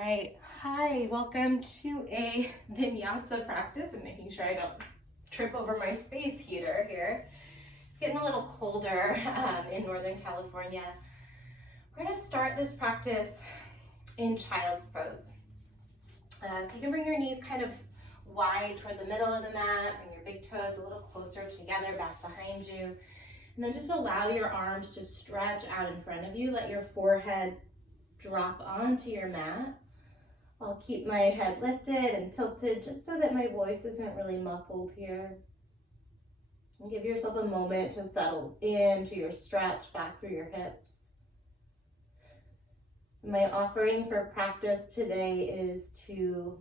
right, hi, welcome to a Vinyasa practice and making sure I don't trip over my space heater here. It's getting a little colder in Northern California. We're gonna start this practice in child's pose. So you can bring your knees kind of wide toward the middle of the mat, bring your big toes a little closer together back behind you, and then just allow your arms to stretch out in front of you. Let your forehead drop onto your mat. I'll keep my head lifted and tilted just so that my voice isn't really muffled here. And give yourself a moment to settle into your stretch back through your hips. My offering for practice today is to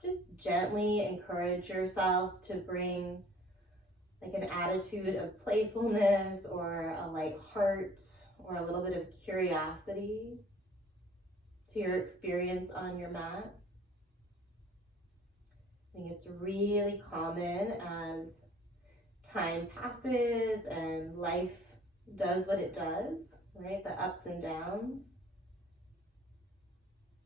just gently encourage yourself to bring like an attitude of playfulness or a light heart or a little bit of curiosity to your experience on your mat. I think it's really common as time passes and life does what it does, right? The ups and downs,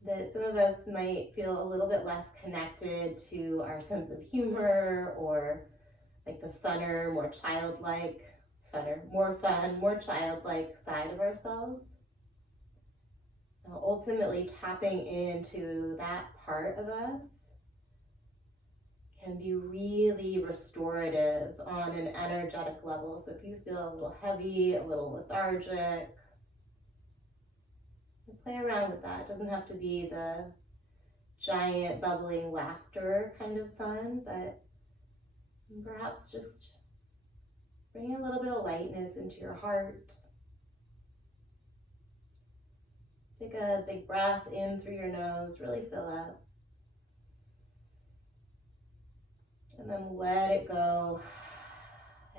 that some of us might feel a little bit less connected to our sense of humor or like the funner, more childlike, more childlike side of ourselves. Ultimately, tapping into that part of us can be really restorative on an energetic level. So if you feel a little heavy, a little lethargic, play around with that. It doesn't have to be the giant bubbling laughter kind of fun, but perhaps just bring a little bit of lightness into your heart. Take a big breath in through your nose, really fill up. And then let it go.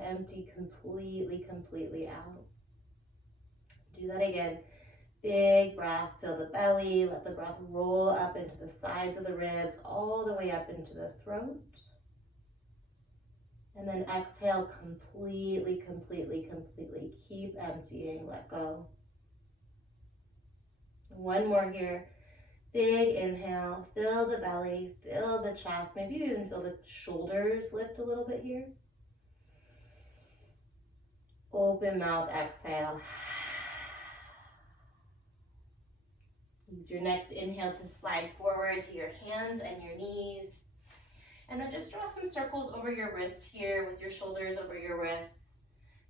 Empty completely out. Do that again. Big breath, fill the belly, let the breath roll up into the sides of the ribs, all the way up into the throat. And then exhale completely. Keep emptying, let go. One more here. Big inhale, fill the belly, fill the chest, maybe even feel the shoulders lift a little bit here. Open mouth, exhale. Use your next inhale to slide forward to your hands and your knees. And then just draw some circles over your wrists here with your shoulders over your wrists.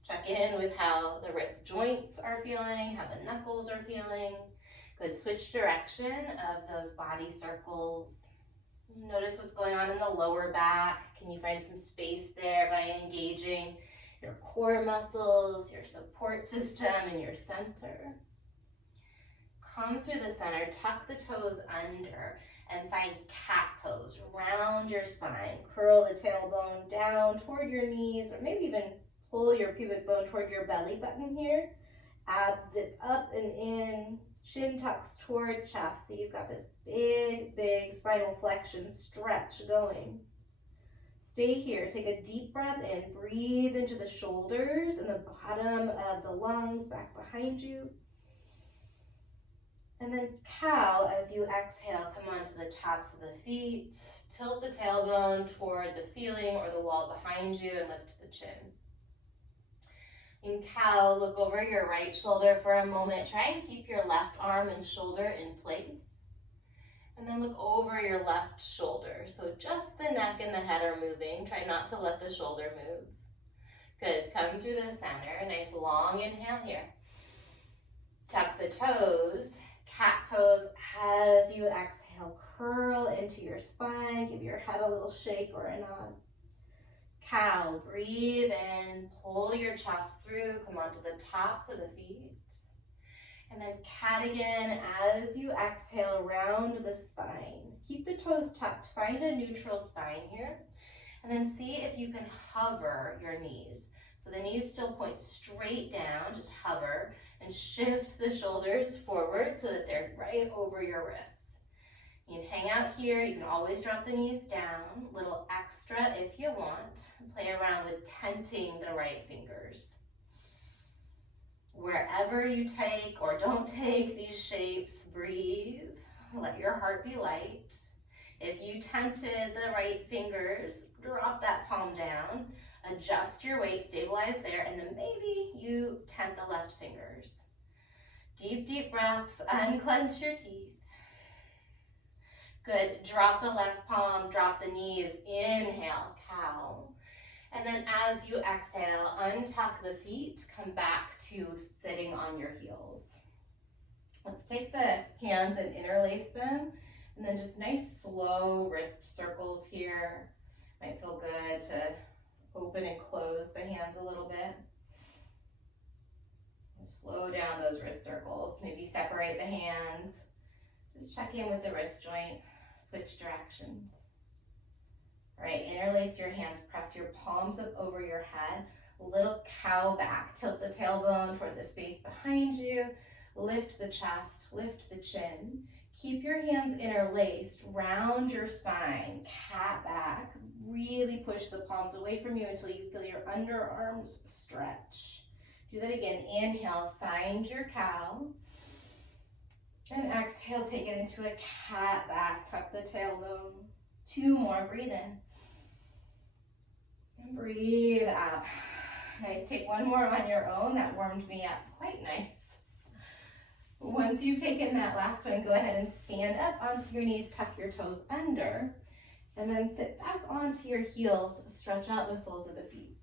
Check in with how the wrist joints are feeling, how the knuckles are feeling. Good, switch direction of those body circles. Notice what's going on in the lower back. Can you find some space there by engaging your core muscles, your support system, and your center? Come through the center, tuck the toes under, and find cat pose. Round your spine, curl the tailbone down toward your knees, or maybe even pull your pubic bone toward your belly button here. Abs zip up and in. Shin tucks toward chest, so you've got this big spinal flexion stretch going. Stay here, take a deep breath in, breathe into the shoulders and the bottom of the lungs back behind you. And then cow as you exhale, come onto the tops of the feet, tilt the tailbone toward the ceiling or the wall behind you and lift the chin. In cow, look over your right shoulder for a moment. Try and keep your left arm and shoulder in place. And then look over your left shoulder. So just the neck and the head are moving. Try not to let the shoulder move. Good, come through the center. Nice long inhale here. Tuck the toes. Cat pose as you exhale. Curl into your spine. Give your head a little shake or a nod. Cow, breathe in, pull your chest through, come onto the tops of the feet. And then cat again as you exhale, round the spine. Keep the toes tucked, find a neutral spine here. And then see if you can hover your knees. So the knees still point straight down, just hover and shift the shoulders forward so that they're right over your wrists. You can hang out here, you can always drop the knees down, a little extra if you want. Play around with tenting the right fingers. Wherever you take or don't take these shapes, breathe. let your heart be light. If you tented the right fingers, drop that palm down, adjust your weight, stabilize there, and then maybe you tent the left fingers. Deep, deep breaths, unclench your teeth. Good, drop the left palm, drop the knees, inhale, cow. And then as you exhale, untuck the feet, come back to sitting on your heels. Let's take the hands and interlace them, and then just nice slow wrist circles here. Might feel good to open and close the hands a little bit. Slow down those wrist circles, maybe separate the hands. Just check in with the wrist joint, switch directions. All right, interlace your hands, press your palms up over your head, little cow back, tilt the tailbone toward the space behind you, lift the chest, lift the chin. Keep your hands interlaced, round your spine, cat back, really push the palms away from you until you feel your underarms stretch. Do that again, inhale, find your cow, and exhale, take it into a cat back, tuck the tailbone. 2 more, breathe in. And breathe out. Nice, take 1 more on your own. That warmed me up quite nice. Once you've taken that last one, go ahead and stand up onto your knees, tuck your toes under, and then sit back onto your heels, stretch out the soles of the feet.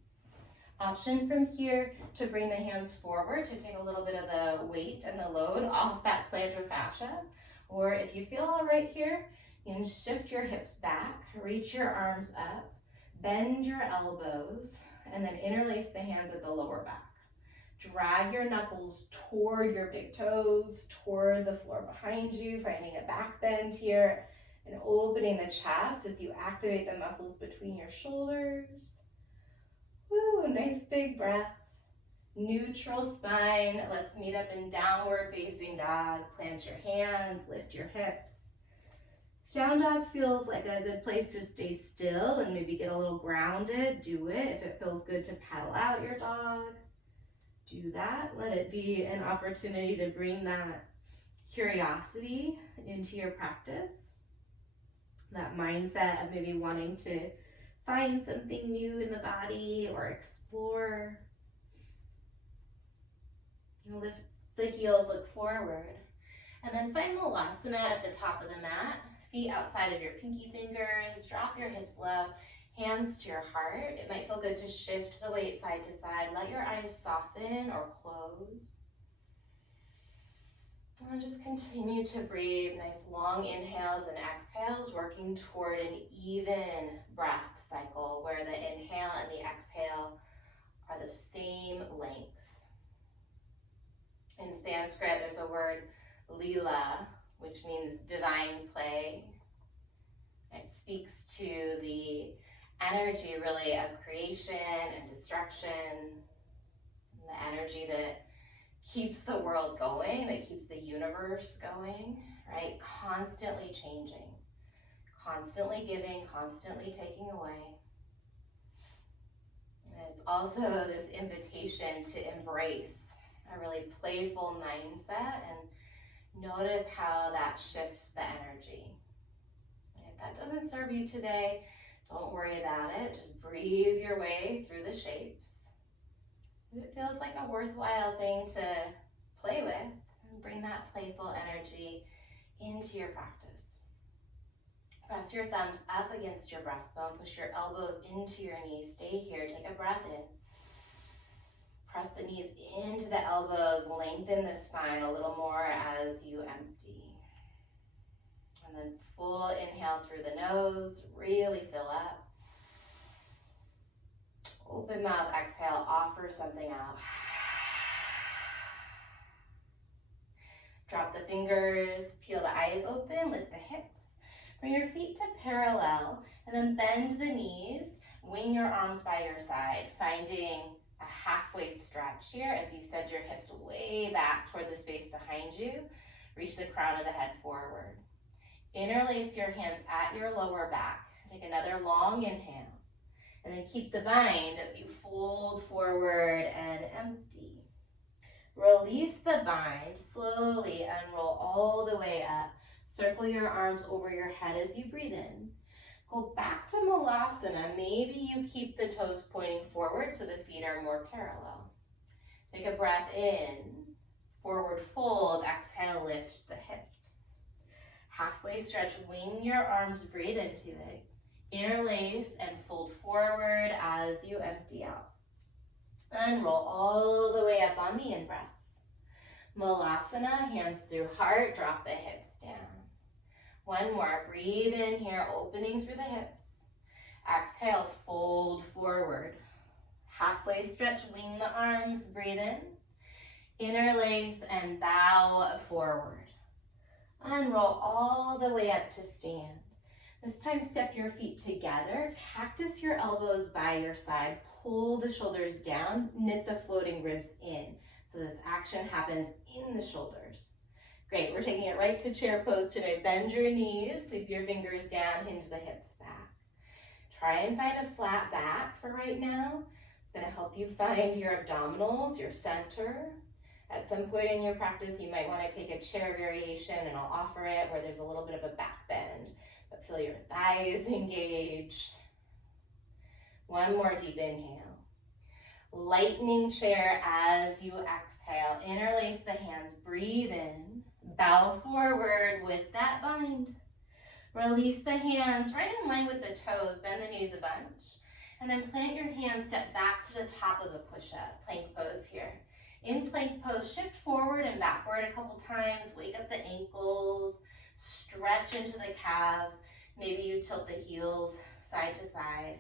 Option from here to bring the hands forward to take a little bit of the weight and the load off that plantar fascia. Or if you feel all right here, you can shift your hips back, reach your arms up, bend your elbows, and then interlace the hands at the lower back. Drag your knuckles toward your big toes, toward the floor behind you, finding a back bend here, and opening the chest as you activate the muscles between your shoulders. Woo, nice big breath. Neutral spine. Let's meet up in downward facing dog. Plant your hands, lift your hips. Down dog feels like a good place to stay still and maybe get a little grounded. Do it. If it feels good to pedal out your dog, do that. Let it be an opportunity to bring that curiosity into your practice. That mindset of maybe wanting to find something new in the body or explore. Lift the heels, look forward. And then find Malasana at the top of the mat. Feet outside of your pinky fingers. Drop your hips low. Hands to your heart. It might feel good to shift the weight side to side. Let your eyes soften or close. And then just continue to breathe. Nice long inhales and exhales, working toward an even breath cycle where the inhale and the exhale are the same length. In Sanskrit, there's a word, Lila, which means divine play. It speaks to the energy really of creation and destruction, the energy that keeps the world going, that keeps the universe going, right? Constantly changing, constantly giving, constantly taking away. And it's also this invitation to embrace a really playful mindset and notice how that shifts the energy. If that doesn't serve you today, don't worry about it. Just breathe your way through the shapes. If it feels like a worthwhile thing to play with, and bring that playful energy into your practice. Press your thumbs up against your breastbone. Push your elbows into your knees. Stay here. Take a breath in. Press the knees into the elbows. Lengthen the spine a little more as you empty. And then full inhale through the nose. Really fill up. Open mouth, exhale, offer something out. Drop the fingers, peel the eyes open, lift the hips. Bring your feet to parallel, and then bend the knees. Wing your arms by your side, finding a halfway stretch here as you send your hips way back toward the space behind you. Reach the crown of the head forward. Interlace your hands at your lower back. Take another long inhale. And then keep the bind as you fold forward and empty. Release the bind, slowly unroll all the way up. Circle your arms over your head as you breathe in. Go back to Malasana. Maybe you keep the toes pointing forward so the feet are more parallel. Take a breath in, forward fold, exhale, lift the hips. Halfway stretch, wing your arms, breathe into it. Interlace and fold forward as you empty out. And roll all the way up on the in-breath. Malasana, hands through heart, drop the hips down. One more, breathe in here, opening through the hips. Exhale, fold forward. Halfway stretch, wing the arms, breathe in. Interlace and bow forward. Unroll all the way up to stand. This time, step your feet together. Cactus your elbows by your side. Pull the shoulders down. Knit the floating ribs in. So this action happens in the shoulders. Great, we're taking it right to chair pose today. Bend your knees, sweep your fingers down, hinge the hips back. Try and find a flat back for right now. It's gonna help you find your abdominals, your center. At some point in your practice, you might wanna take a chair variation, and I'll offer it where there's a little bit of a back bend, but feel your thighs engaged. One more deep inhale. Lightning chair as you exhale. Interlace the hands, breathe in. Bow forward with that bind. Release the hands right in line with the toes. Bend the knees a bunch. And then plant your hands, step back to the top of the push-up. Plank pose here. In plank pose, shift forward and backward a couple times. Wake up the ankles. Stretch into the calves. Maybe you tilt the heels side to side.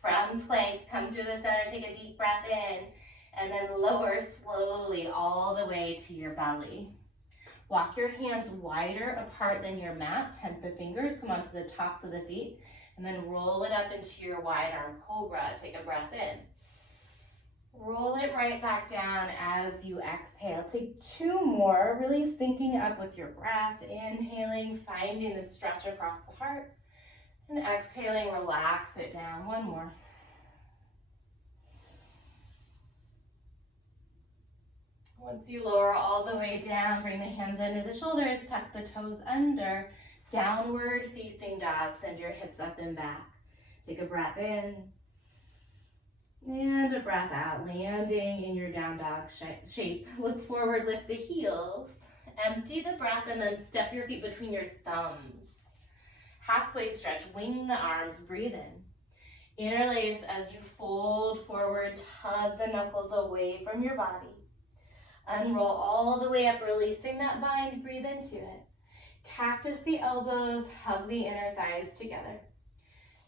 From plank, come through the center, take a deep breath in, and then lower slowly all the way to your belly. Walk your hands wider apart than your mat. Tent the fingers, come onto the tops of the feet, and then roll it up into your wide arm cobra. Take a breath in. Roll it right back down as you exhale. Take two more, really syncing up with your breath. Inhaling, finding the stretch across the heart. And exhaling, relax it down. One more. Once you lower all the way down, bring the hands under the shoulders, tuck the toes under. Downward facing dog, send your hips up and back. Take a breath in. And a breath out, landing in your down dog shape. Look forward, lift the heels. Empty the breath and then step your feet between your thumbs. Halfway stretch, wing the arms, breathe in. Interlace as you fold forward, tug the knuckles away from your body. Unroll all the way up, releasing that bind, breathe into it. Cactus the elbows, hug the inner thighs together.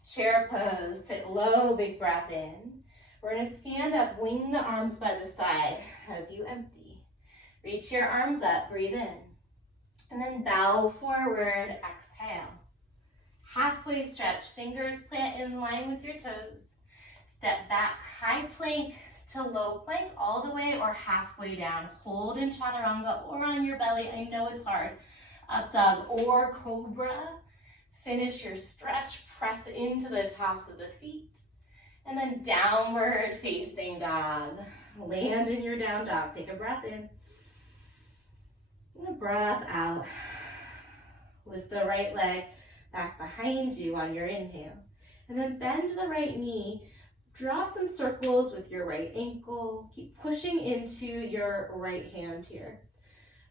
Chair pose, sit low, big breath in. We're gonna stand up, wing the arms by the side as you empty. Reach your arms up, breathe in. And then bow forward, exhale. Halfway stretch, fingers plant in line with your toes. Step back, high plank to low plank, all the way or halfway down. Hold in chaturanga or on your belly. I know it's hard. Up dog or cobra. Finish your stretch, press into the tops of the feet. And then downward facing dog. Land in your down dog. Take a breath in. And a breath out. Lift the right leg back behind you on your inhale. And then bend the right knee. Draw some circles with your right ankle. Keep pushing into your right hand here.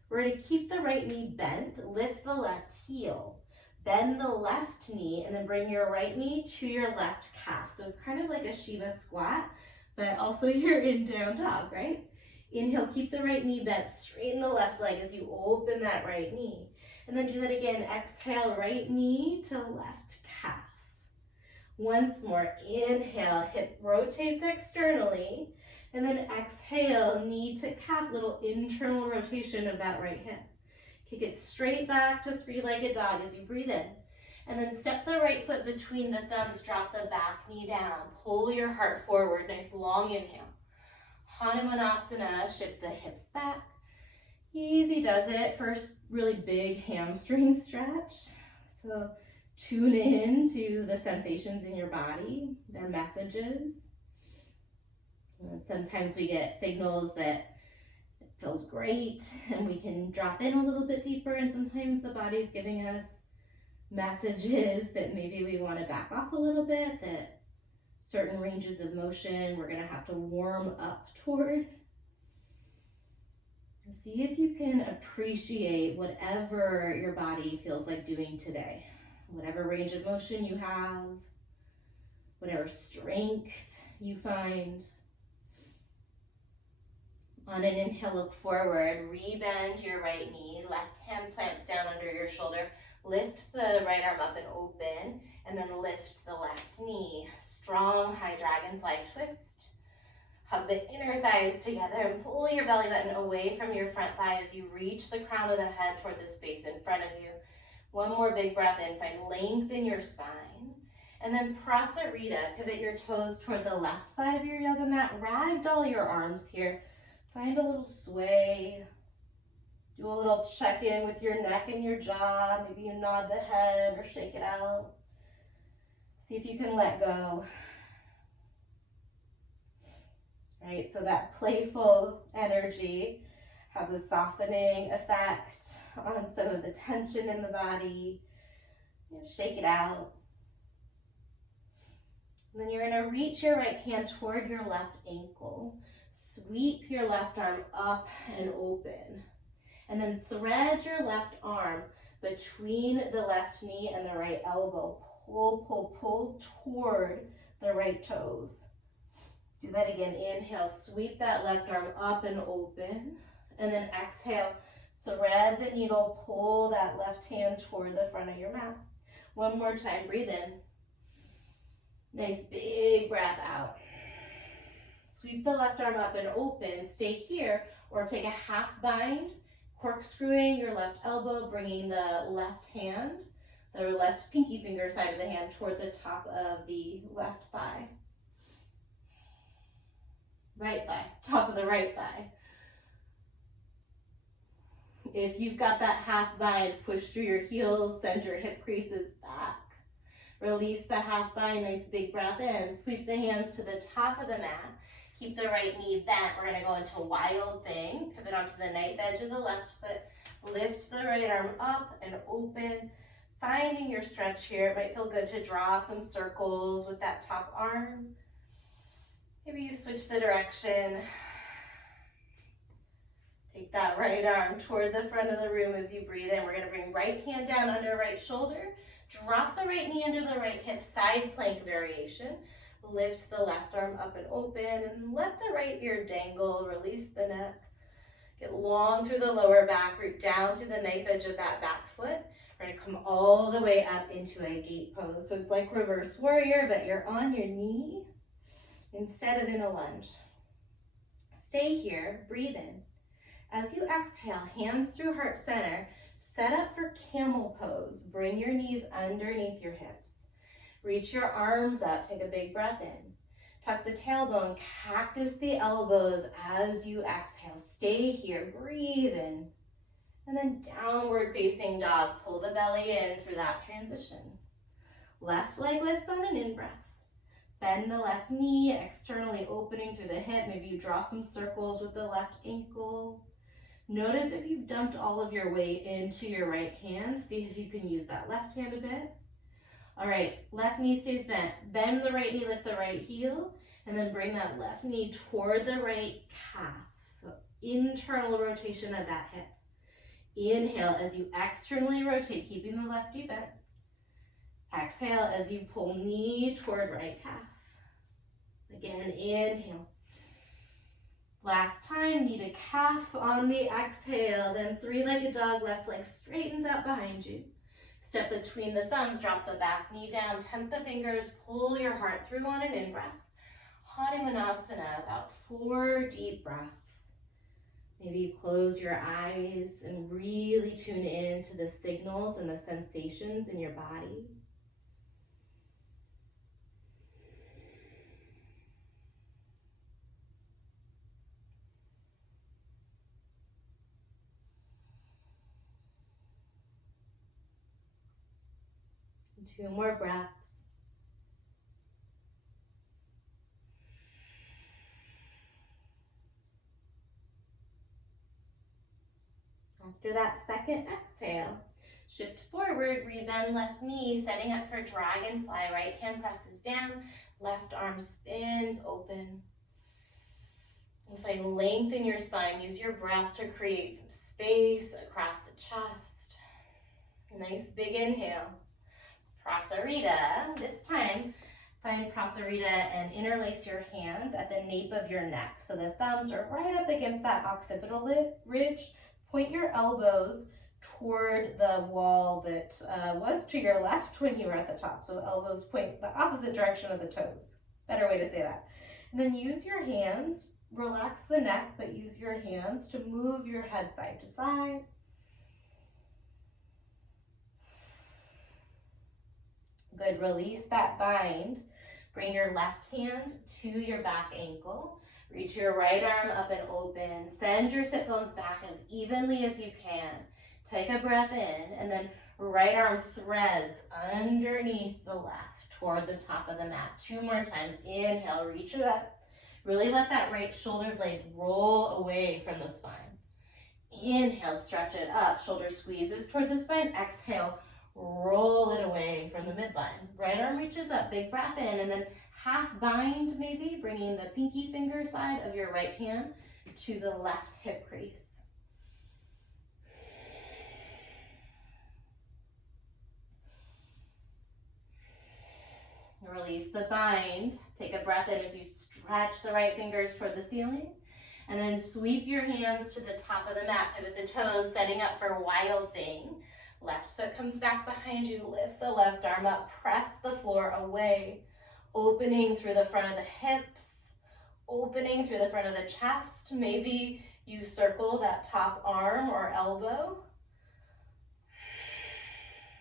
We're going to keep the right knee bent. Lift the left heel. Bend the left knee and then bring your right knee to your left calf. So it's kind of like a Shiva squat, but also you're in down dog, right? Inhale, keep the right knee bent, straighten the left leg as you open that right knee. And then do that again. Exhale, right knee to left calf. Once more, inhale, hip rotates externally. And then exhale, knee to calf, little internal rotation of that right hip. Kick it straight back to three-legged dog as you breathe in. And then step the right foot between the thumbs, drop the back knee down. Pull your heart forward, nice long inhale. Hanumanasana, shift the hips back. Easy does it. First, really big hamstring stretch. So tune in to the sensations in your body, their messages. And sometimes we get signals that feels great, and we can drop in a little bit deeper, and sometimes the body's giving us messages that maybe we want to back off a little bit, that certain ranges of motion we're going to have to warm up toward. See if you can appreciate whatever your body feels like doing today. Whatever range of motion you have, whatever strength you find. On an inhale, look forward, rebend your right knee, left hand plants down under your shoulder, lift the right arm up and open, and then lift the left knee. Strong high dragonfly twist. Hug the inner thighs together and pull your belly button away from your front thigh as you reach the crown of the head toward the space in front of you. One more big breath in, find length in your spine. And then Prasarita, pivot your toes toward the left side of your yoga mat, ragdoll your arms here. Find a little sway. Do a little check-in with your neck and your jaw. Maybe you nod the head or shake it out. See if you can let go. Right, so that playful energy has a softening effect on some of the tension in the body. Shake it out. And then you're going to reach your right hand toward your left ankle. Sweep your left arm up and open. And then thread your left arm between the left knee and the right elbow. Pull, pull, pull toward the right toes. Do that again. Inhale, sweep that left arm up and open. And then exhale, thread the needle, pull that left hand toward the front of your mat. One more time, breathe in. Nice big breath out. Sweep the left arm up and open. Stay here or take a half bind, corkscrewing your left elbow, bringing the left hand, the left pinky finger side of the hand toward the top of the left thigh. Right thigh, top of the right thigh. If you've got that half bind, push through your heels, send your hip creases back. Release the half bind, nice big breath in. Sweep the hands to the top of the mat. Keep the right knee bent. We're gonna go into wild thing. Pivot onto the knife edge of the left foot. Lift the right arm up and open. Finding your stretch here. It might feel good to draw some circles with that top arm. Maybe you switch the direction. Take that right arm toward the front of the room as you breathe in. We're gonna bring right hand down under right shoulder. Drop the right knee under the right hip, side plank variation. Lift the left arm up and open and let the right ear dangle, release the neck. Get long through the lower back, root down to the knife edge of that back foot. We're gonna come all the way up into a gate pose. So it's like reverse warrior, but you're on your knee instead of in a lunge. Stay here, breathe in. As you exhale, hands through heart center, set up for camel pose. Bring your knees underneath your hips. Reach your arms up, take a big breath in. Tuck the tailbone, cactus the elbows as you exhale. Stay here, breathe in. And then downward facing dog, pull the belly in through that transition. Left leg lifts on an in-breath. Bend the left knee, externally opening through the hip. Maybe you draw some circles with the left ankle. Notice if you've dumped all of your weight into your right hand. See if you can use that left hand a bit. All right, left knee stays bent. Bend the right knee, lift the right heel, and then bring that left knee toward the right calf. So internal rotation of that hip. Inhale as you externally rotate, keeping the left knee bent. Exhale as you pull knee toward right calf. Again, inhale. Last time, knee to calf on the exhale, then three-legged dog, left leg straightens out behind you. Step between the thumbs, drop the back knee down, temp the fingers, pull your heart through on an in-breath. Hanumanasana, about 4 deep breaths. Maybe you close your eyes and really tune in to the signals and the sensations in your body. And 2 more breaths. After that second exhale, shift forward, breathe in, left knee, setting up for dragonfly. Right hand presses down, left arm spins open. And find length in your spine. Use your breath to create some space across the chest. Nice big inhale. Prasarita. This time, find Prasarita and interlace your hands at the nape of your neck. So the thumbs are right up against that occipital ridge. Point your elbows toward the wall that was to your left when you were at the top. So elbows point the opposite direction of the toes. Better way to say that. And then use your hands, relax the neck, but use your hands to move your head side to side. Good, release that bind. Bring your left hand to your back ankle. Reach your right arm up and open. Send your sit bones back as evenly as you can. Take a breath in, and then right arm threads underneath the left toward the top of the mat. 2 more times. Inhale, reach it up. Really let that right shoulder blade roll away from the spine. Inhale, stretch it up. Shoulder squeezes toward the spine. Exhale, roll it away from the midline. Right arm reaches up, big breath in, and then half bind maybe, bringing the pinky finger side of your right hand to the left hip crease. Release the bind. Take a breath in as you stretch the right fingers toward the ceiling. And then sweep your hands to the top of the mat. Pivot the toes, setting up for wild thing. Left foot comes back behind you. Lift the left arm up. Press the floor away. Opening through the front of the hips. Opening through the front of the chest. Maybe you circle that top arm or elbow.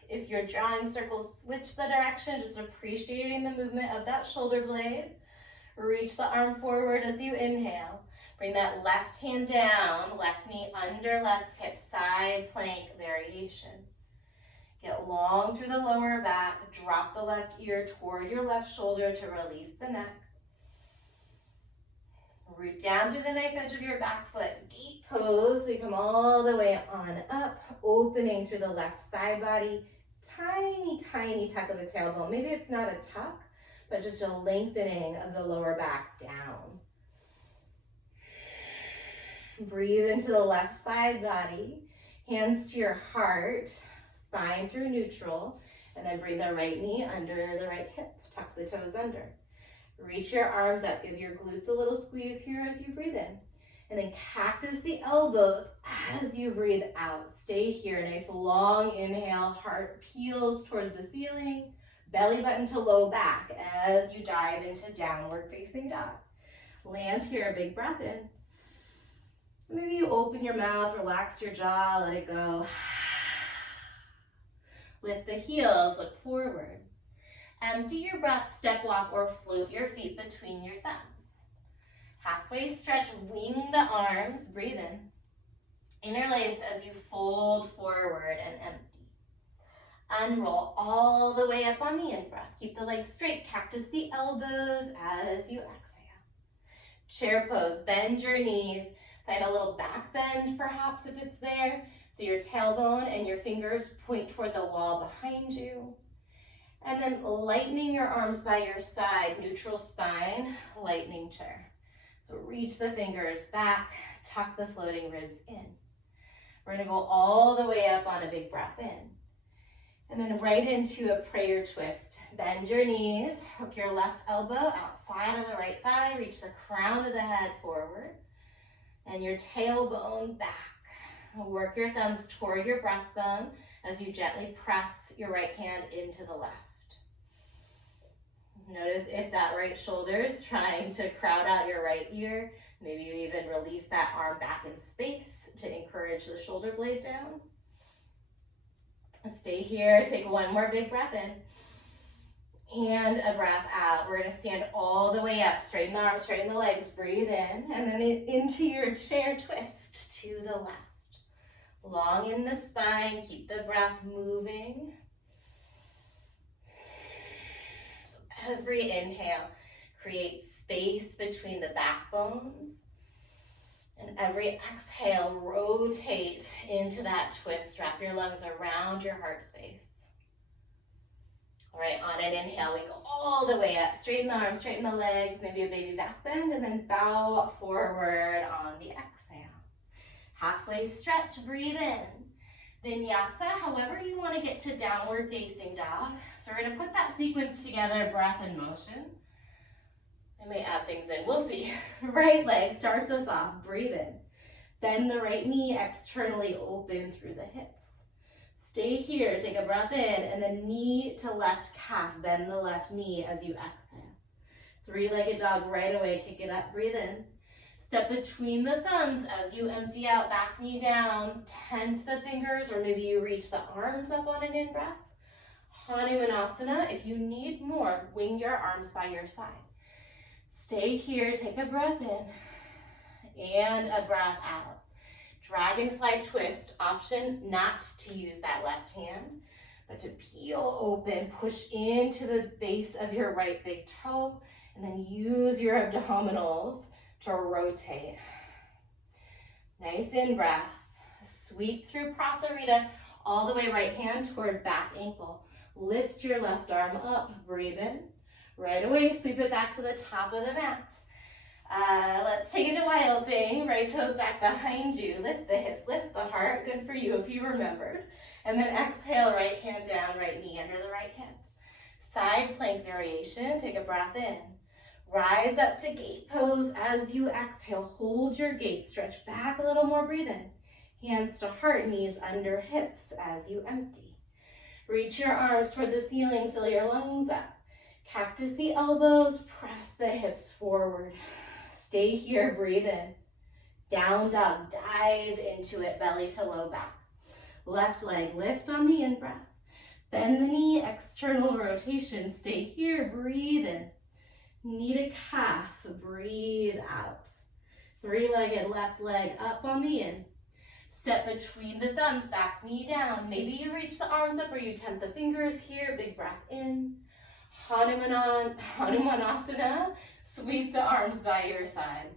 If you're drawing circles, switch the direction, just appreciating the movement of that shoulder blade. Reach the arm forward as you inhale. Bring that left hand down, left knee under left hip, side plank variation. Get long through the lower back, drop the left ear toward your left shoulder to release the neck. Root down through the knife edge of your back foot, gate pose. We come all the way on up, opening through the left side body. Tiny, tiny tuck of the tailbone. Maybe it's not a tuck, but just a lengthening of the lower back down. Breathe into the left side body, hands to your heart, spine through neutral, and then bring the right knee under the right hip. Tuck the toes under. Reach your arms up. Give your glutes a little squeeze here as you breathe in. And then cactus the elbows as you breathe out. Stay here. Nice long inhale. Heart peels toward the ceiling. Belly button to low back as you dive into downward facing dog. Land here. A big breath in. Maybe you open your mouth, relax your jaw, let it go. Lift the heels, look forward. Empty your breath, step walk, or float your feet between your thumbs. Halfway stretch, wing the arms, breathe in. Interlace as you fold forward and empty. Unroll all the way up on the in-breath. Keep the legs straight, cactus the elbows as you exhale. Chair pose, bend your knees. Find a little back bend perhaps if it's there. So your tailbone and your fingers point toward the wall behind you. And then lightening your arms by your side, neutral spine, lightning chair. So reach the fingers back, tuck the floating ribs in. We're gonna go all the way up on a big breath in. And then right into a prayer twist. Bend your knees, hook your left elbow outside of the right thigh, reach the crown of the head forward, and your tailbone back. Work your thumbs toward your breastbone as you gently press your right hand into the left. Notice if that right shoulder is trying to crowd out your right ear. Maybe you even release that arm back in space to encourage the shoulder blade down. Stay here, take one more big breath in. And a breath out. We're gonna stand all the way up. Straighten the arms, straighten the legs, breathe in. And then into your chair twist to the left. Long in the spine, keep the breath moving. So every inhale creates space between the backbones. And every exhale, rotate into that twist. Wrap your lungs around your heart space. All right, on an inhale, we go all the way up. Straighten the arms, straighten the legs, maybe a baby back bend, and then bow forward on the exhale. Halfway stretch, breathe in. Vinyasa, however you want to get to downward facing dog. So we're going to put that sequence together, breath and motion. I may add things in, we'll see. Right leg starts us off, breathe in. Bend the right knee externally open through the hips. Stay here, take a breath in, and then knee to left calf, bend the left knee as you exhale. Three-legged dog right away, kick it up, breathe in. Step between the thumbs as you empty out, back knee down, tent the fingers, or maybe you reach the arms up on an in-breath. Hanumanasana, if you need more, wing your arms by your side. Stay here, take a breath in, and a breath out. Dragonfly twist, option not to use that left hand, but to peel open, push into the base of your right big toe, and then use your abdominals to rotate. Nice in-breath. Sweep through Prasarita, all the way right hand toward back ankle. Lift your left arm up, breathe in. Right away, sweep it back to the top of the mat. Let's take it to Wild Thing. Right toes back behind you. Lift the hips, lift the heart. Good for you if you remembered. And then exhale, right hand down, right knee under the right hip. Side plank variation. Take a breath in. Rise up to gate pose as you exhale. Hold your gate. Stretch back a little more. Breathe in. Hands to heart, knees under hips as you empty. Reach your arms toward the ceiling. Fill your lungs up. Cactus the elbows. Press the hips forward. Stay here. Breathe in. Down dog. Dive into it. Belly to low back. Left leg lift on the in-breath. Bend the knee. External rotation. Stay here. Breathe in. Knee to calf, breathe out. Three-legged left leg up on the in. Step between the thumbs, back knee down. Maybe you reach the arms up or you tent the fingers here. Big breath in. Hanumanasana, sweep the arms by your side.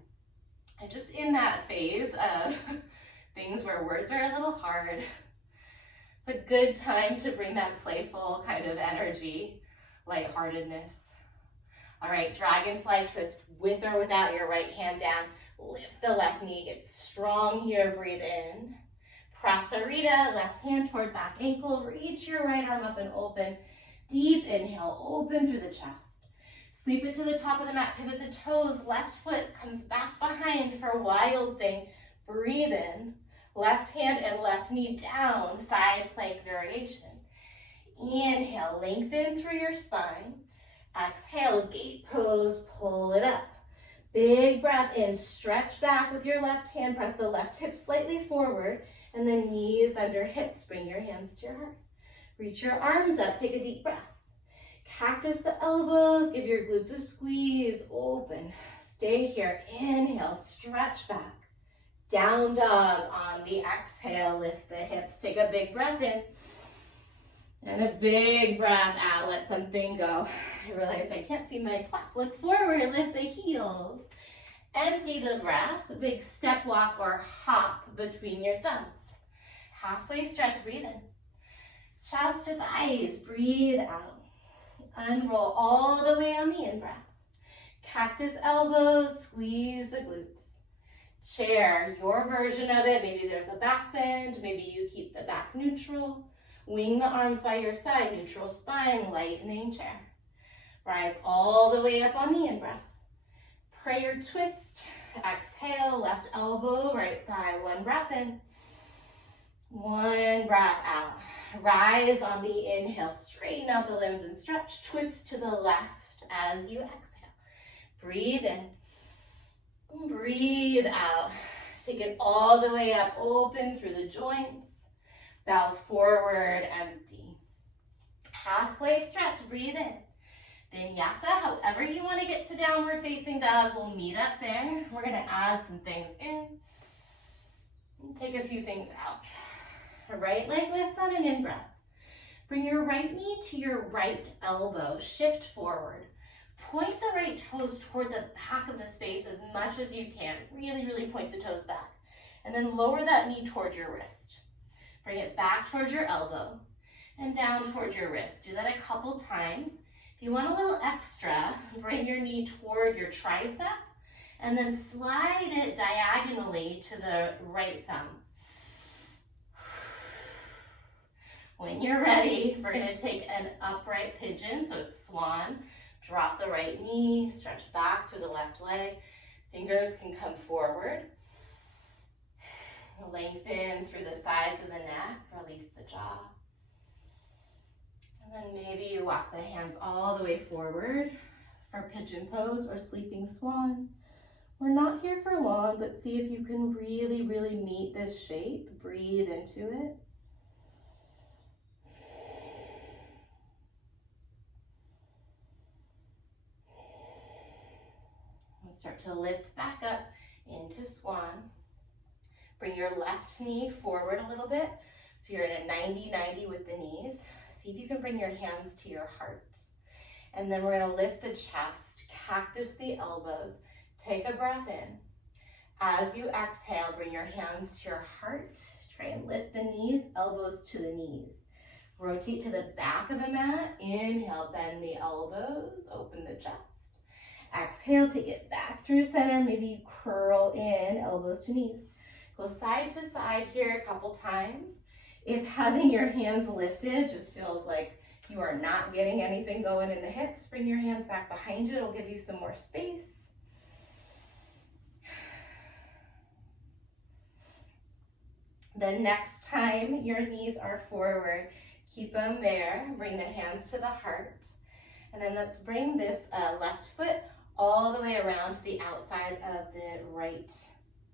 And just in that phase of things where words are a little hard, it's a good time to bring that playful kind of energy, lightheartedness. All right, dragonfly twist with or without your right hand down. Lift the left knee, get strong here, breathe in. Prasarita, left hand toward back ankle. Reach your right arm up and open. Deep inhale, open through the chest. Sweep it to the top of the mat, pivot the toes. Left foot comes back behind for Wild Thing. Breathe in. Left hand and left knee down, side plank variation. Inhale, lengthen through your spine. Exhale, gate pose, pull it up. Big breath in, stretch back with your left hand, press the left hip slightly forward, and then knees under hips, bring your hands to your heart. Reach your arms up, take a deep breath. Cactus the elbows, give your glutes a squeeze, open. Stay here, inhale, stretch back. Down dog on the exhale, lift the hips, take a big breath in. And a big breath out, let something go. I realize I can't see my clap. Look forward, lift the heels. Empty the breath, a big step walk or hop between your thumbs. Halfway stretch, breathe in. Chest to thighs, breathe out. Unroll all the way on the in-breath. Cactus elbows, squeeze the glutes. Chair, your version of it. Maybe there's a back bend, maybe you keep the back neutral. Wing the arms by your side, neutral spine, lightening chair. Rise all the way up on the in-breath. Prayer twist, exhale, left elbow, right thigh, one breath in. One breath out. Rise on the inhale, straighten out the limbs and stretch. Twist to the left as you exhale. Breathe in. Breathe out. Take it all the way up, open through the joints. Bow forward, empty. Halfway stretch, breathe in. Vinyasa, however you want to get to downward facing dog, we'll meet up there. We're going to add some things in. And take a few things out. Right leg lifts on an in-breath. Bring your right knee to your right elbow. Shift forward. Point the right toes toward the back of the space as much as you can. Really, really point the toes back. And then lower that knee toward your wrist. Bring it back towards your elbow and down towards your wrist. Do that a couple times. If you want a little extra, bring your knee toward your tricep and then slide it diagonally to the right thumb. When you're ready, we're going to take an upright pigeon, so it's swan. Drop the right knee, stretch back through the left leg. Fingers can come forward. Lengthen through the sides of the neck, release the jaw. And then maybe you walk the hands all the way forward for pigeon pose or sleeping swan. We're not here for long, but see if you can really, really meet this shape. Breathe into it. And start to lift back up into swan. Bring your left knee forward a little bit. So you're in a 90-90 with the knees. See if you can bring your hands to your heart. And then we're gonna lift the chest, cactus the elbows. Take a breath in. As you exhale, bring your hands to your heart. Try and lift the knees, elbows to the knees. Rotate to the back of the mat. Inhale, bend the elbows, open the chest. Exhale, take it back through center. Maybe you curl in, elbows to knees. Go side to side here a couple times. If having your hands lifted just feels like you are not getting anything going in the hips, bring your hands back behind you. It'll give you some more space. The next time your knees are forward, keep them there. Bring the hands to the heart. And then let's bring this left foot all the way around to the outside of the right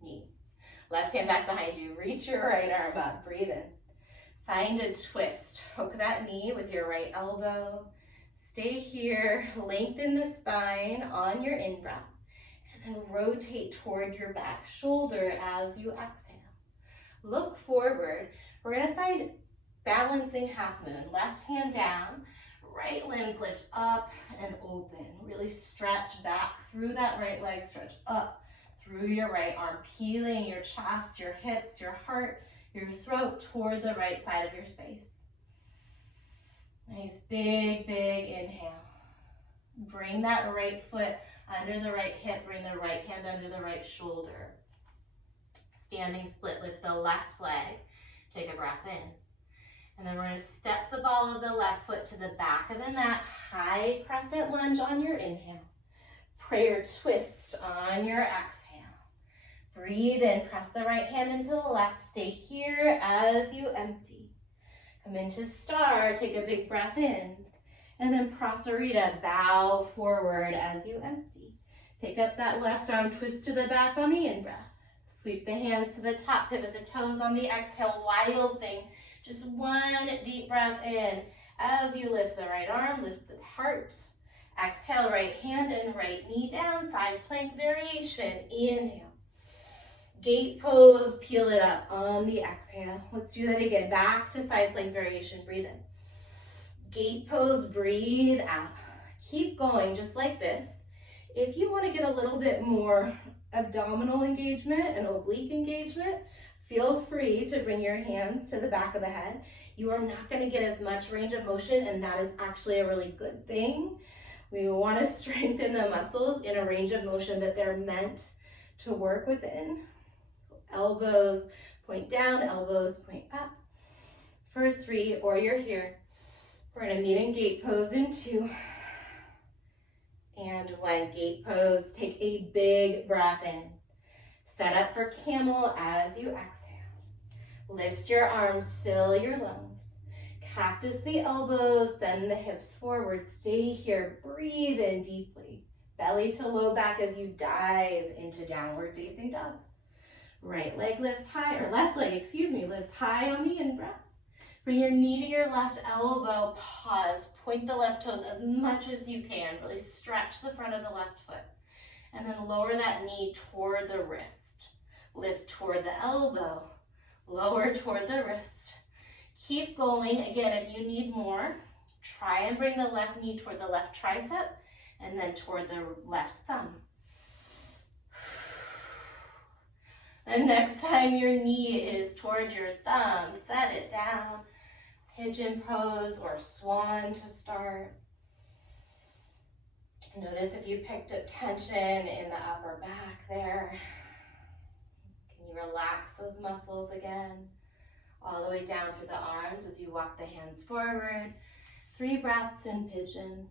knee. Left hand back behind you. Reach your right arm up. Breathe in. Find a twist. Hook that knee with your right elbow. Stay here. Lengthen the spine on your in-breath. And then rotate toward your back shoulder as you exhale. Look forward. We're going to find balancing half moon. Left hand down. Right limbs lift up and open. Really stretch back through that right leg. Stretch up through your right arm, peeling your chest, your hips, your heart, your throat toward the right side of your space. Nice big, big inhale. Bring that right foot under the right hip. Bring the right hand under the right shoulder. Standing split, lift the left leg. Take a breath in. And then we're going to step the ball of the left foot to the back of the mat. High crescent lunge on your inhale. Prayer twist on your exhale. Breathe in, press the right hand into the left. Stay here as you empty. Come into star, take a big breath in. And then prasarita, bow forward as you empty. Pick up that left arm, twist to the back on the in-breath. Sweep the hands to the top, pivot the toes on the exhale, wild thing. Just one deep breath in. As you lift the right arm, lift the heart. Exhale, right hand and right knee down, side plank variation. Inhale. Gate pose, peel it up on the exhale. Let's do that again. Back to side plank variation. Breathe in. Gate pose, breathe out. Keep going just like this. If you want to get a little bit more abdominal engagement and oblique engagement, feel free to bring your hands to the back of the head. You are not going to get as much range of motion, and that is actually a really good thing. We want to strengthen the muscles in a range of motion that they're meant to work within. Elbows point down, elbows point up for 3, or you're here. We're going to meet in gate pose in 2. And 1, gate pose. Take a big breath in. Set up for camel as you exhale. Lift your arms, fill your lungs. Cactus the elbows, send the hips forward. Stay here, breathe in deeply. Belly to low back as you dive into downward facing dog. Right leg lifts high, or left leg, lifts high on the in-breath. Bring your knee to your left elbow, pause, point the left toes as much as you can. Really stretch the front of the left foot. And then lower that knee toward the wrist. Lift toward the elbow, lower toward the wrist. Keep going. Again, if you need more, try and bring the left knee toward the left tricep and then toward the left thumb. And next time your knee is toward your thumb, set it down. Pigeon pose or swan to start. Notice if you picked up tension in the upper back there. Can you relax those muscles again? All the way down through the arms as you walk the hands forward. 3 breaths in pigeon.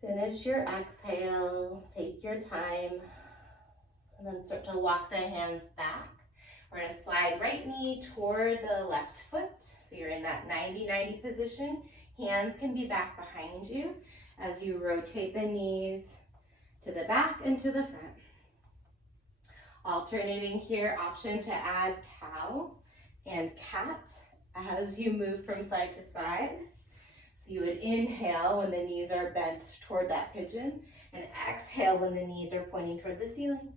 Finish your exhale, take your time, and then start to walk the hands back. We're gonna slide right knee toward the left foot. So you're in that 90-90 position. Hands can be back behind you as you rotate the knees to the back and to the front. Alternating here, option to add cow and cat as you move from side to side. So you would inhale when the knees are bent toward that pigeon and exhale when the knees are pointing toward the ceiling.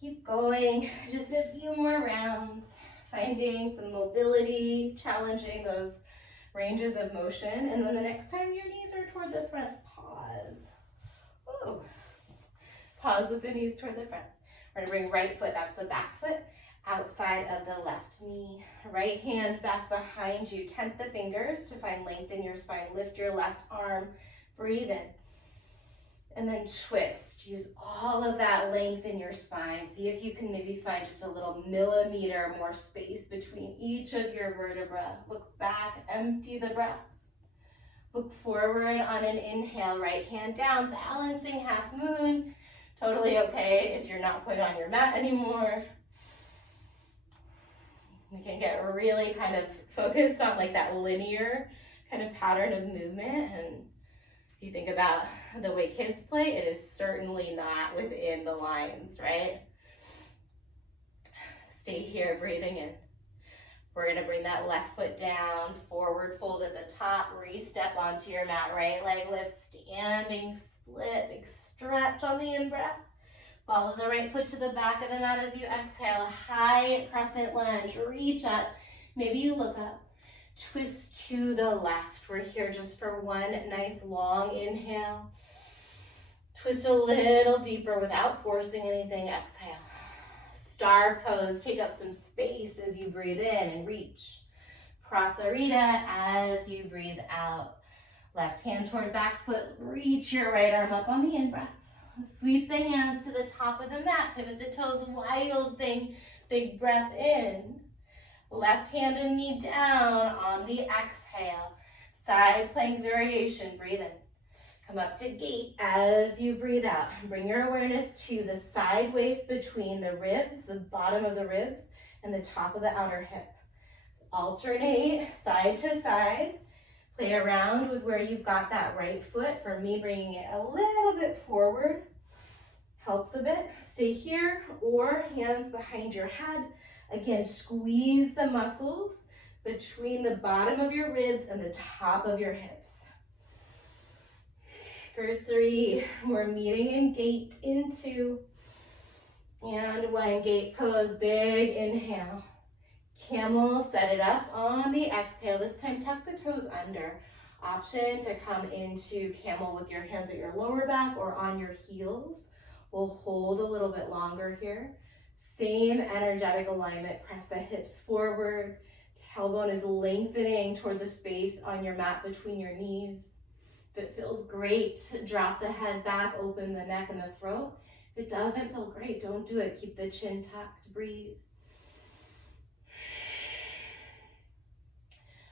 Keep going, just a few more rounds, finding some mobility, challenging those ranges of motion, and then the next time your knees are toward the front, pause. Woo. Pause with the knees toward the front. We're gonna bring right foot, that's the back foot, outside of the left knee. Right hand back behind you. Tent the fingers to find length in your spine. Lift your left arm. Breathe in. And then twist. Use all of that length in your spine. See if you can maybe find just a little millimeter more space between each of your vertebrae. Look back. Empty the breath. Look forward on an inhale. Right hand down. Balancing half moon. Totally okay if you're not quite on your mat anymore. You can get really kind of focused on like that linear kind of pattern of movement. And if you think about the way kids play, it is certainly not within the lines, right? Stay here, breathing in. We're gonna bring that left foot down, forward fold at the top, re-step onto your mat, right leg lifts, standing split, big stretch on the in-breath. Follow the right foot to the back of the mat as you exhale. High crescent lunge, reach up. Maybe you look up. Twist to the left. We're here just for one nice long inhale. Twist a little deeper without forcing anything. Exhale. Star pose. Take up some space as you breathe in and reach. Prasarita as you breathe out. Left hand toward back foot. Reach your right arm up on the in-breath. Sweep the hands to the top of the mat. Pivot the toes, wild thing. Big breath in. Left hand and knee down on the exhale. Side plank variation, breathe in. Come up to gate as you breathe out. Bring your awareness to the side waist between the ribs, the bottom of the ribs, and the top of the outer hip. Alternate side to side. Play around with where you've got that right foot. For me, bringing it a little bit forward helps a bit. Stay here or hands behind your head. Again, squeeze the muscles between the bottom of your ribs and the top of your hips. For 3, we're meeting in gate in 2. And 1, gate pose, big inhale. Camel, set it up on the exhale. This time, tuck the toes under. Option to come into camel with your hands at your lower back or on your heels. We'll hold a little bit longer here. Same energetic alignment. Press the hips forward. Tailbone is lengthening toward the space on your mat between your knees. If it feels great, drop the head back, open the neck and the throat. If it doesn't feel great, don't do it. Keep the chin tucked. Breathe.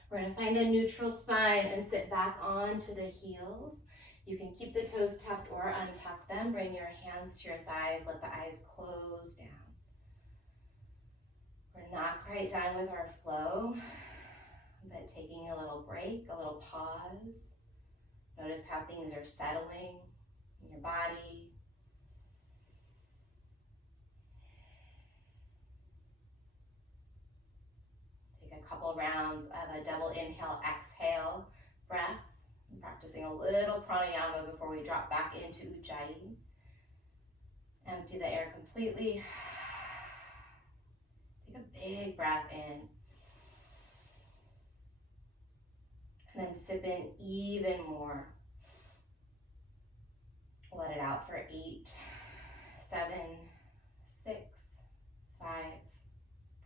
We're going to find a neutral spine and sit back onto the heels. You can keep the toes tucked or untuck them. Bring your hands to your thighs. Let the eyes close down. We're not quite done with our flow, but taking a little break, a little pause. Notice how things are settling in your body. Take a couple rounds of a double inhale, exhale breath. I'm practicing a little pranayama before we drop back into Ujjayi. Empty the air completely. Take a big breath in. And then sip in even more. Let it out for 8, 7, 6, 5,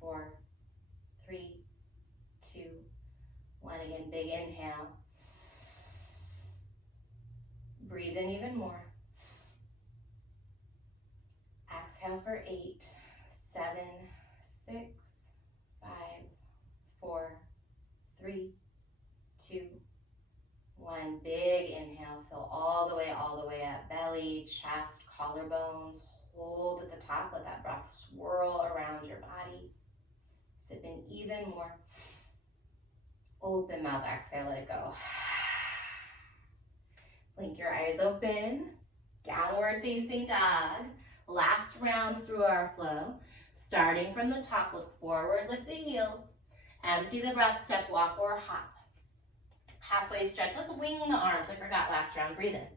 4, 3, 2, 1. Again, big inhale. Breathe in even more. Exhale for 8, 7, 6, 5, 4, 3, 2, 1. Big inhale. Fill all the way up. Belly, chest, collarbones. Hold at the top. Let that breath swirl around your body. Sip in even more. Open mouth. Exhale. Let it go. Blink your eyes open. Downward facing dog. Last round through our flow. Starting from the top, look forward, lift the heels. Empty the breath, step, walk, or hop. Halfway stretch, let's wing the arms. I forgot last round, breathe in.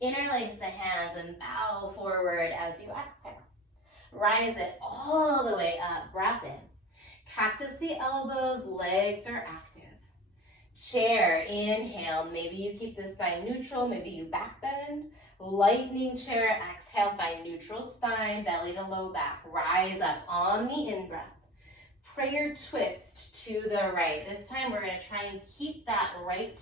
Interlace the hands and bow forward as you exhale. Rise it all the way up, breath in. Cactus the elbows, legs are active. Chair, inhale, maybe you keep the spine neutral, maybe you back bend. Lightning chair, exhale, find neutral spine, belly to low back. Rise up on the in-breath. Prayer twist to the right. This time we're going to try and keep that right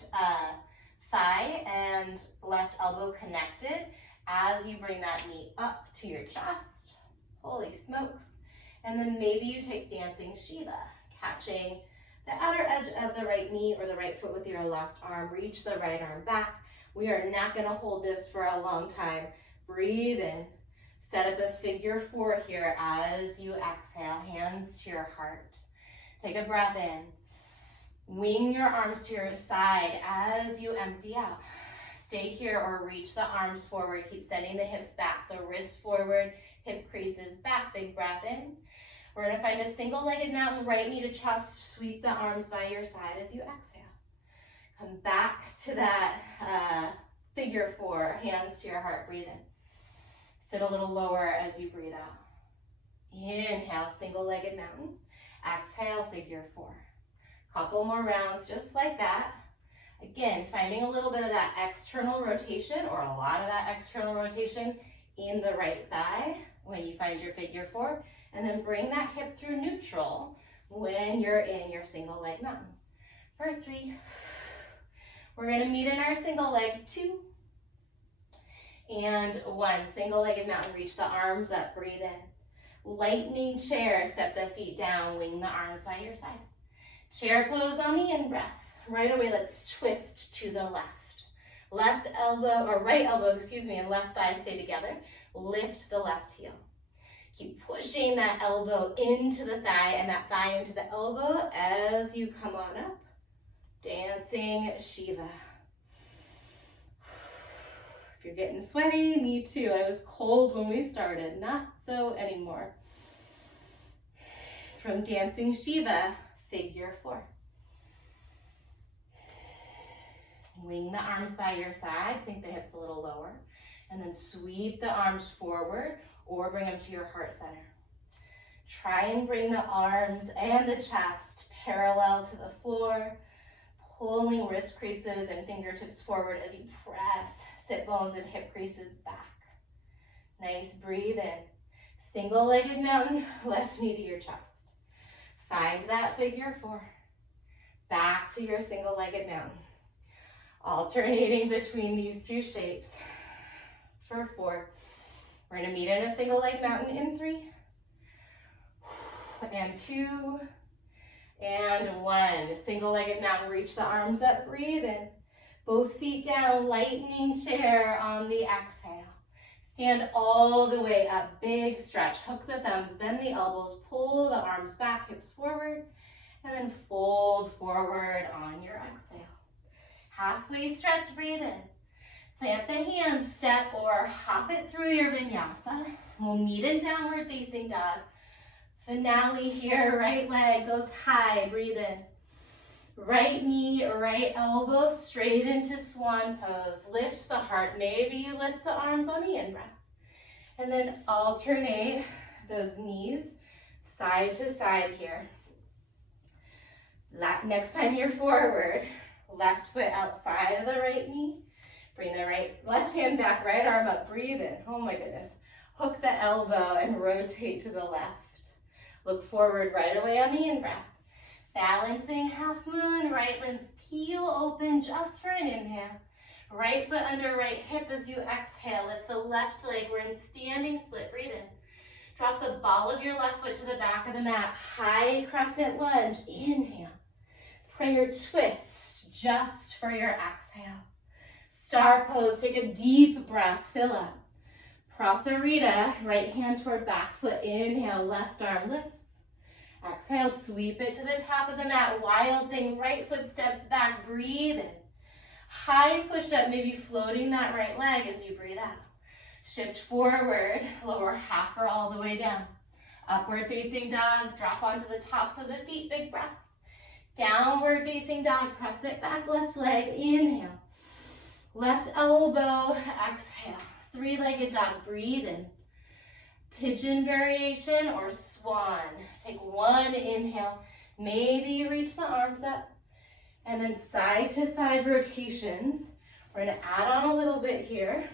thigh and left elbow connected as you bring that knee up to your chest. Holy smokes. And then maybe you take dancing Shiva, catching the outer edge of the right knee or the right foot with your left arm. Reach the right arm back. We are not going to hold this for a long time. Breathe in. Set up a figure 4 here as you exhale. Hands to your heart. Take a breath in. Wing your arms to your side as you empty out. Stay here or reach the arms forward. Keep sending the hips back. So wrist forward, hip creases back. Big breath in. We're going to find a single-legged mountain, right knee to chest. Sweep the arms by your side as you exhale. Come back to that figure 4, hands to your heart, breathe in. Sit a little lower as you breathe out. Inhale, single-legged mountain. Exhale, figure 4. Couple more rounds just like that. Again, finding a little bit of that external rotation or a lot of that external rotation in the right thigh when you find your figure 4. And then bring that hip through neutral when you're in your single leg mountain. For 3. We're going to meet in our single leg 2. And 1. Single-legged mountain, reach the arms up, breathe in. Lightning chair, step the feet down, wing the arms by your side. Chair pose on the in-breath. Right away, let's twist to the left. Left elbow, or right elbow, and left thigh stay together. Lift the left heel. Keep pushing that elbow into the thigh and that thigh into the elbow as you come on up. Dancing Shiva. If you're getting sweaty, me too. I was cold when we started, not so anymore. From dancing Shiva, figure 4. Wing the arms by your side, sink the hips a little lower, and then sweep the arms forward or bring them to your heart center. Try and bring the arms and the chest parallel to the floor, pulling wrist creases and fingertips forward as you press sit bones and hip creases back. Nice, breathe in. Single-legged mountain, left knee to your chest. Find that figure 4. Back to your single-legged mountain. Alternating between these 2 shapes. For 4. We're going to meet in a single-legged mountain in 3. And 2. And 1. Single-legged mountain, reach the arms up, breathe in. Both feet down, lightning chair on the exhale. Stand all the way up, big stretch. Hook the thumbs, bend the elbows, pull the arms back, hips forward, and then fold forward on your exhale. Halfway stretch, breathe in. Plant the hands, step or hop it through your vinyasa. We'll meet in downward facing dog. Finale here, right leg goes high, breathe in. Right knee, right elbow straight into swan pose. Lift the heart. Maybe you lift the arms on the in-breath. And then alternate those knees side to side here. Next time you're forward, left foot outside of the right knee. Bring the left hand back, right arm up, breathe in. Oh my goodness. Hook the elbow and rotate to the left. Look forward right away on the in-breath. Balancing half moon, right limbs peel open just for an inhale. Right foot under right hip as you exhale. Lift the left leg. We're in standing split. Breathe in. Drop the ball of your left foot to the back of the mat. High crescent lunge. Inhale. Prayer twist just for your exhale. Star pose. Take a deep breath. Fill up. Prasarita. Right hand toward back foot. Inhale. Left arm lifts. Exhale. Sweep it to the top of the mat. Wild thing. Right foot steps back. Breathe in. High push-up, maybe floating that right leg as you breathe out. Shift forward, lower half or all the way down. Upward facing dog, drop onto the tops of the feet, big breath. Downward facing dog, press it back, left leg, inhale. Left elbow, exhale. Three-legged dog, breathe in. Pigeon variation or swan. Take one inhale. Maybe you reach the arms up. And then side to side rotations. We're gonna add on a little bit here.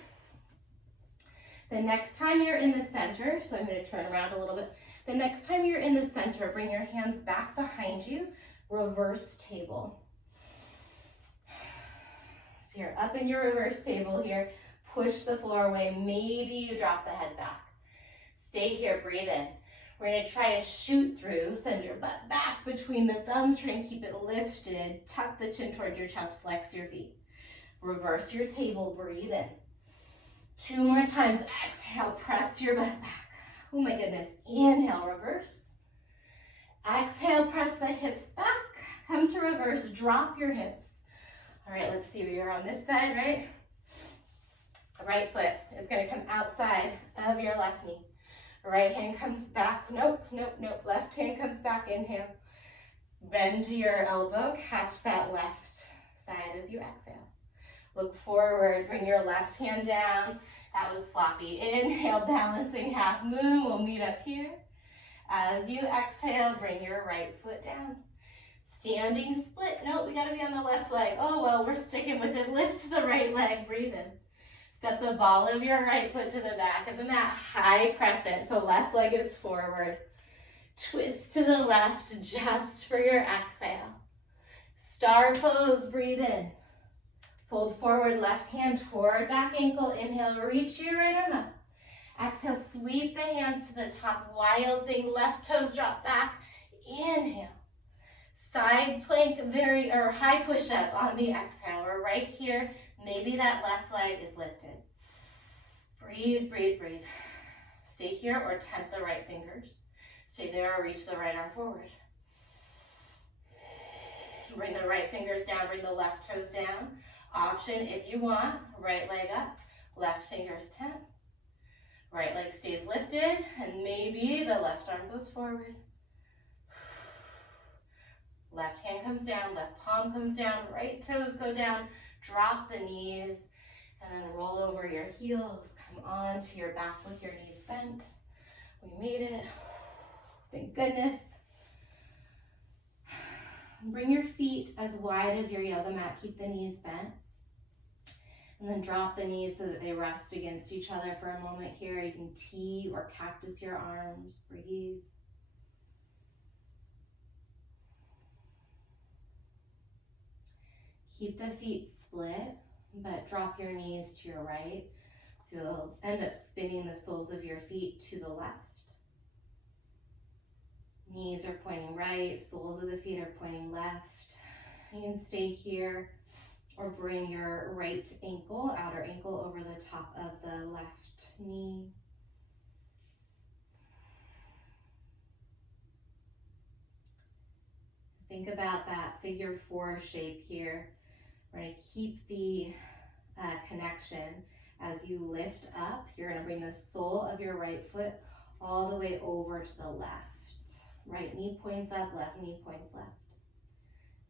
The next time you're in the center, so I'm gonna turn around a little bit. The next time you're in the center, bring your hands back behind you, reverse table. So you're up in your reverse table here. Push the floor away. Maybe you drop the head back. Stay here, breathe in. We're gonna try a shoot through, send your butt back between the thumbs, try and keep it lifted, tuck the chin toward your chest, flex your feet. Reverse your table, breathe in. Two more times, exhale, press your butt back. Oh my goodness, inhale, reverse. Exhale, press the hips back, come to reverse, drop your hips. All right, let's see, you're on this side, right? The right foot is gonna come outside of your left knee. Right hand comes back, nope. Left hand comes back, inhale. Bend your elbow, catch that left side as you exhale. Look forward, bring your left hand down. That was sloppy. Inhale, balancing half moon. We'll meet up here. As you exhale, bring your right foot down. Standing split, nope, we gotta be on the left leg. Oh well, we're sticking with it. Lift the right leg, breathe in. Step the ball of your right foot to the back of the mat, high crescent, so left leg is forward. Twist to the left just for your exhale. Star pose, breathe in. Fold forward, left hand toward back ankle, inhale, reach your right arm up. Exhale, sweep the hands to the top, wild thing, left toes drop back, inhale. Side plank, high push up on the exhale. We're right here. Maybe that left leg is lifted. Breathe, breathe, breathe. Stay here or tent the right fingers. Stay there or reach the right arm forward. Bring the right fingers down, bring the left toes down. Option if you want, right leg up, left fingers tent. Right leg stays lifted and maybe the left arm goes forward. Left hand comes down, left palm comes down, right toes go down, drop the knees, and then roll over your heels. Come on to your back with your knees bent. We made it. Thank goodness. Bring your feet as wide as your yoga mat. Keep the knees bent. And then drop the knees so that they rest against each other for a moment here. You can T or cactus your arms. Breathe. Keep the feet split, but drop your knees to your right. So you'll end up spinning the soles of your feet to the left. Knees are pointing right, soles of the feet are pointing left. You can stay here or bring your right ankle, outer ankle, over the top of the left knee. Think about that figure 4 shape here. We're going to keep the connection as you lift up. You're going to bring the sole of your right foot all the way over to the left. Right knee points up, left knee points left.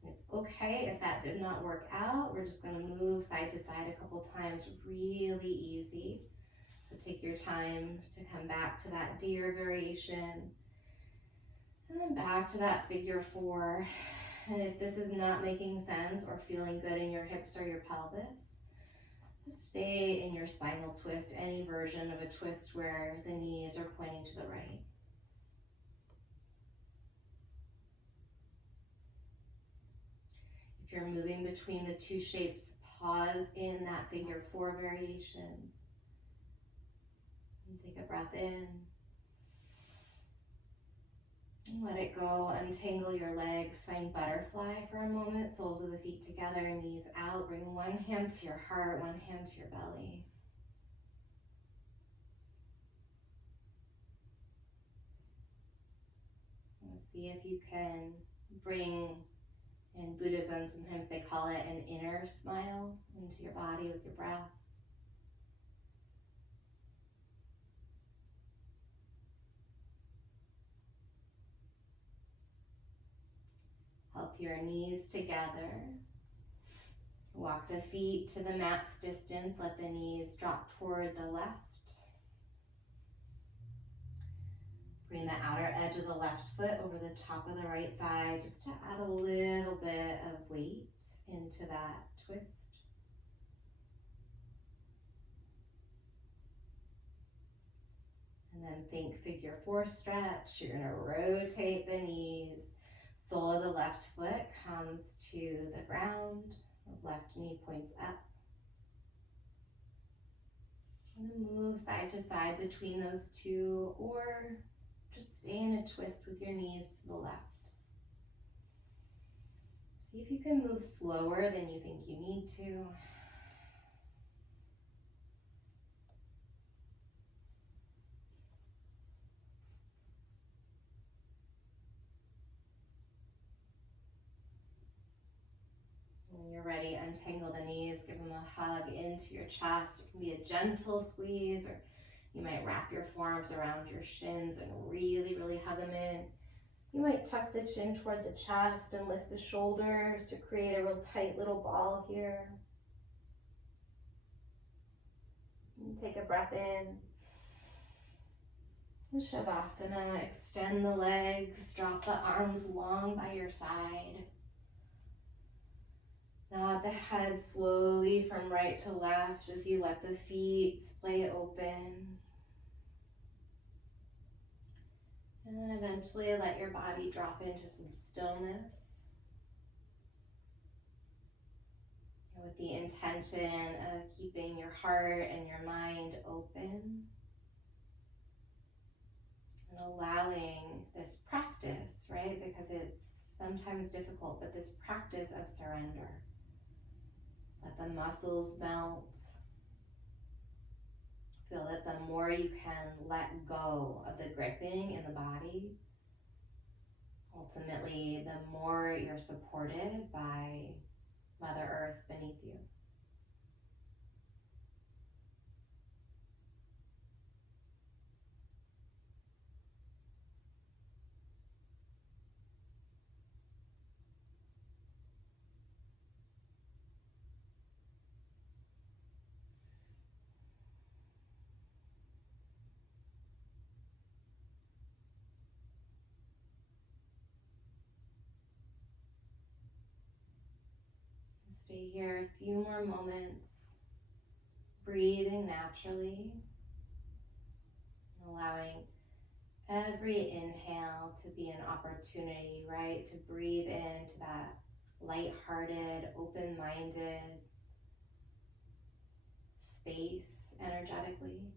And it's okay if that did not work out. We're just going to move side to side a couple times, really easy. So take your time to come back to that deer variation. And then back to that figure 4. And if this is not making sense or feeling good in your hips or your pelvis, just stay in your spinal twist, any version of a twist where the knees are pointing to the right. If you're moving between the two shapes, pause in that figure 4 variation. And take a breath in. And let it go. Untangle your legs. Find butterfly for a moment. Soles of the feet together, knees out. Bring one hand to your heart, one hand to your belly. And see if you can bring, in Buddhism, sometimes they call it an inner smile, into your body with your breath. Help your knees together. Walk the feet to the mat's distance. Let the knees drop toward the left. Bring the outer edge of the left foot over the top of the right thigh, just to add a little bit of weight into that twist. And then think figure 4 stretch. You're gonna rotate the knees. Sole of the left foot comes to the ground. The left knee points up. And then move side to side between those two, or just stay in a twist with your knees to the left. See if you can move slower than you think you need to. When you're ready, untangle the knees, give them a hug into your chest. It can be a gentle squeeze, or you might wrap your forearms around your shins and really, really hug them in. You might tuck the chin toward the chest and lift the shoulders to create a real tight little ball here. And take a breath in. Shavasana, extend the legs, drop the arms long by your side. Nod the head slowly from right to left as you let the feet splay open. And then eventually let your body drop into some stillness. And with the intention of keeping your heart and your mind open. And allowing this practice, right? Because it's sometimes difficult, but this practice of surrender. Let the muscles melt. Feel that the more you can let go of the gripping in the body, ultimately the more you're supported by Mother Earth beneath you. Stay here a few more moments, breathing naturally, allowing every inhale to be an opportunity, right? To breathe into that lighthearted, open-minded space energetically.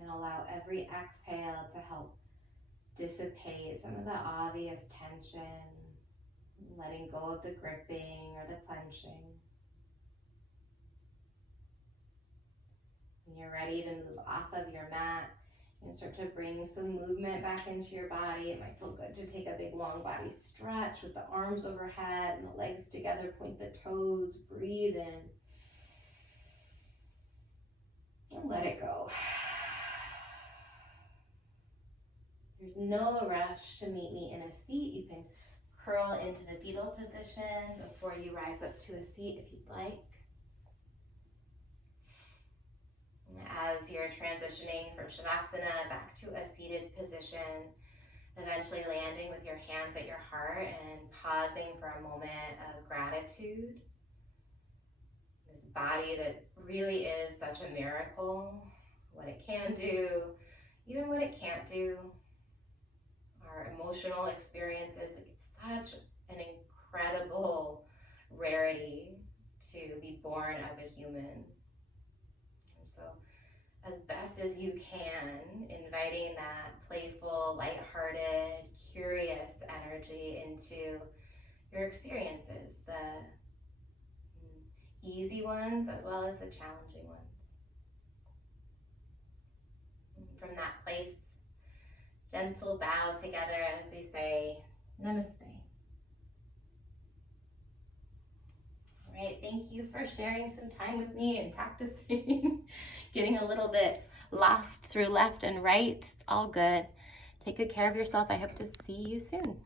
And allow every exhale to help dissipate some of the obvious tension, letting go of the gripping or the clenching. When you're ready to move off of your mat, you can start to bring some movement back into your body. It might feel good to take a big long body stretch with the arms overhead and the legs together, point the toes, breathe in. And let it go. There's no rush to meet me in a seat. You can curl into the fetal position before you rise up to a seat if you'd like. as you're transitioning from Shavasana back to a seated position, eventually landing with your hands at your heart and pausing for a moment of gratitude. This body that really is such a miracle, what it can do, even what it can't do. Our emotional experiences, it's such an incredible rarity to be born as a human. And so as best as you can, inviting that playful, lighthearted, curious energy into your experiences, the easy ones as well as the challenging ones. And from that place, gentle bow together as we say, Namaste. All right, thank you for sharing some time with me and practicing, getting a little bit lost through left and right. It's all good. Take good care of yourself. I hope to see you soon.